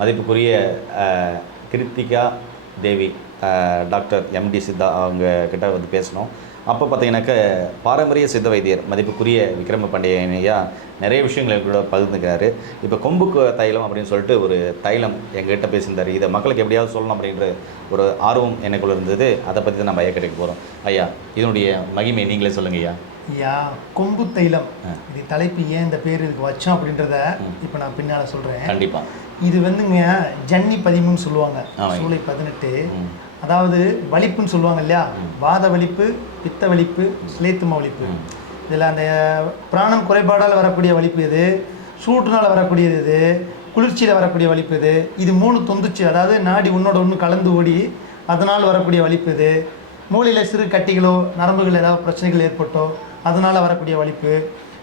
மதிப்புக்குரிய Kiruthika Devi doctor MD Siddha அவங்க கிட்ட வந்து பேசினோம் அப்போ பார்த்தீங்கன்னாக்க பாரம்பரிய சித்த வைத்தியர் மதிப்புக்குரிய விக்ரம பாண்டியன் ஐயா நிறைய விஷயங்களை கூட பகிர்ந்துக்கிறாரு. இப்போ கொம்பு தைலம் அப்படின்னு சொல்லிட்டு ஒரு தைலம் எங்ககிட்ட பேசியிருந்தார். இதை மக்களுக்கு எப்படியாவது சொல்லணும் அப்படின்ற ஒரு ஆர்வம் எனக்குள்ள இருந்தது. அதை பற்றி தான் நம்ம ஐயா கிடைக்க போகிறோம் ஐயா இதனுடைய மகிமை நீங்களே சொல்லுங்க ஐயா. ஐயா கொம்பு தைலம். இது தலைப்பு ஏன் இந்த பேர் இதுக்கு வச்சோம் அப்படின்றத இப்போ நான் பின்னால் சொல்கிறேன் கண்டிப்பாக இது வந்துங்க ஜன்னி பதிமுன்னு சொல்லுவாங்க. சூளை பதினெட்டு. அதாவது வலிப்புன்னு சொல்லுவாங்க இல்லையா? வாத வலிப்பு பித்த வலிப்பு சிலேத்தும வலிப்பு. இதில் அந்த பிராணம் குறைபாடால் வரக்கூடிய வலிப்பு இது சூட்டுனால் வரக்கூடியது இது குளிர்ச்சியில் வரக்கூடிய வலிப்பு இது இது மூணு தொந்துச்சு. அதாவது நாடி உன்னோட ஒன்று கலந்து ஓடி அதனால் வரக்கூடிய வலிப்பு இது மூளையில் சிறு கட்டிகளோ நரம்புகள் ஏதாவது பிரச்சனைகள் ஏற்பட்டோ அதனால் வரக்கூடிய வலிப்பு.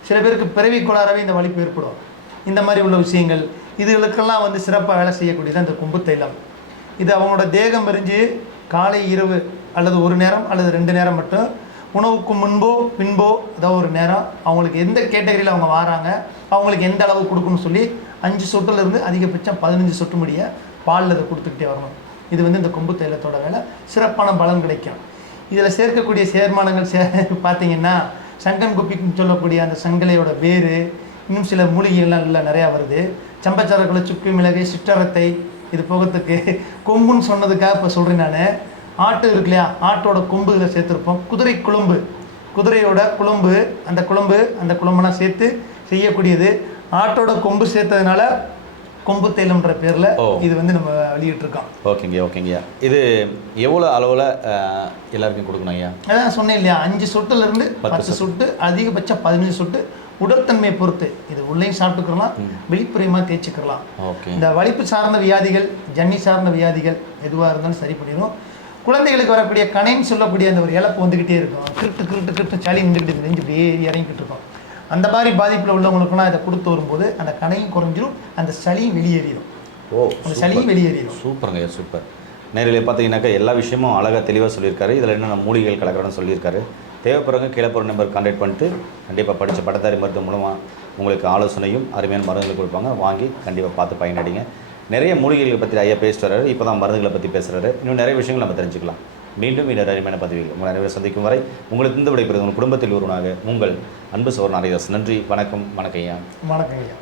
சில பேருக்கு பிறவி கோளாறவே இந்த வலிப்பு ஏற்படும். இந்த மாதிரி உள்ள விஷயங்கள் இதுகளுக்கெல்லாம் வந்து சிறப்பாக வேலை செய்யக்கூடியது அந்த கும்பு தைலம். இது அவங்களோட தேகம் எரிஞ்சு காலை இரவு அல்லது ஒரு நேரம் அல்லது ரெண்டு நேரம் மட்டும் உணவுக்கு முன்போ பின்போ ஏதோ ஒரு நேரம் அவங்களுக்கு எந்த கேட்டகரியில் அவங்க வராங்க அவங்களுக்கு எந்த அளவு கொடுக்கணும்னு சொல்லி அஞ்சு சொட்டுலேருந்து அதிகபட்சம் பதினஞ்சு சொட்டு முடிய பாலில் அதை கொடுத்துக்கிட்டே வரணும். இது வந்து இந்த கொம்பு தைலத்தோட வேலை. சிறப்பான பலன் கிடைக்கும். இதில் சேர்க்கக்கூடிய சேர்மானங்கள் சே பார்த்தீங்கன்னா சங்கன் குப்பின்னு சொல்லக்கூடிய அந்த சங்கலையோட வேறு இன்னும் சில மூலிகைகள்லாம் இல்லை நிறையா வருது. சம்பச்சாரக்குள்ள சுக்கு மிளகு சிற்றரத்தை இது போகிறதுக்கு கொம்புன்னு சொன்னதுக்காக இப்போ சொல்கிறேன் நான். ஆட்டு இருக்கு இல்லையா? ஆட்டோட கொம்பு இதில் சேர்த்துருப்போம். குதிரை குழம்பு. குதிரையோட குழம்பு அந்த குழம்பு அந்த குழம்பெல்லாம் சேர்த்து செய்யக்கூடியது. ஆட்டோட கொம்பு சேர்த்ததுனால கொம்பு தைலம்ன்ற பேரில். இது வந்து நம்ம வெளியிட்டிருக்கோம். ஓகேங்க ஓகேங்கய்யா. இது எவ்வளோ அளவில் எல்லாருக்கும் கொடுக்கணும் ஐயா? அதான் சொன்னேன் இல்லையா அஞ்சு சொட்டுல இருந்து பத்து சொட்டு. அதிகபட்சம் பதினஞ்சு சொட்டு உடற்தன்மையை பொறுத்து. இது உள்ளேயும் சாப்பிட்டுக்கலாம் வெளிப்புறமா தேய்ச்சிக்கலாம் ஓகே. இந்த வலிப்பு சார்ந்த வியாதிகள் ஜன்னி சார்ந்த வியாதிகள் எதுவாக இருந்தாலும் சரி பண்ணிடும் குழந்தைகளுக்கு வரக்கூடிய கணைன்னு சொல்லக்கூடிய அந்த ஒரு இழப்பு வந்துக்கிட்டே இருக்கும். கிருட்டு கிருட்டு கிருட்டு சளி நின்றுக்கிட்டு நெஞ்சு இப்படியே இறங்கிக்கிட்டு இருக்கும். அந்த மாதிரி பாதிப்பில் உள்ளவங்களுக்குலாம் இதை கொடுத்து வரும்போது அந்த கணையும் குறைஞ்சிரும் அந்த சளியும் வெளியேறிடும் ஓ அந்த சளியும் வெளியேறிடும் சூப்பருங்க சூப்பர். நேரில் பார்த்தீங்கன்னாக்கா எல்லா விஷயமும் அழகாக தெளிவாக சொல்லியிருக்காரு. இதில் என்னென்ன மூலிகைகள் கலக்கிறோன்னு சொல்லியிருக்காரு. தேவைப்படுறவங்க கீழே போகிற நம்பர் கான்டாக்ட் பண்ணிட்டு கண்டிப்பாக படித்த பட்டதாரி மருத்துவம் மூலமாக உங்களுக்கு ஆலோசனையும் அருமையான மருந்துகள் கொடுப்பாங்க. வாங்கி கண்டிப்பாக பார்த்து பயனடைங்க. நிறைய மூலிகைகளை பற்றி ஐயா பேசிட்டு வர்றாரு. இப்போ தான் மருந்துகளை பற்றி பேசுகிறாரு இன்னும் நிறைய விஷயங்கள் நம்ம தெரிஞ்சுக்கலாம். மீண்டும் இந்த அருமையான பதவியில் உங்கள் அனைவரும் சந்திக்கும் வரை உங்களுக்கு இந்த விடைபெறுவது உங்கள் குடும்பத்தில் ஒருவனாக உங்கள் அன்பு சோர் நாரிதாஸ். நன்றி வணக்கம் வணக்கம் ஐயா. வணக்கம் ஐயா.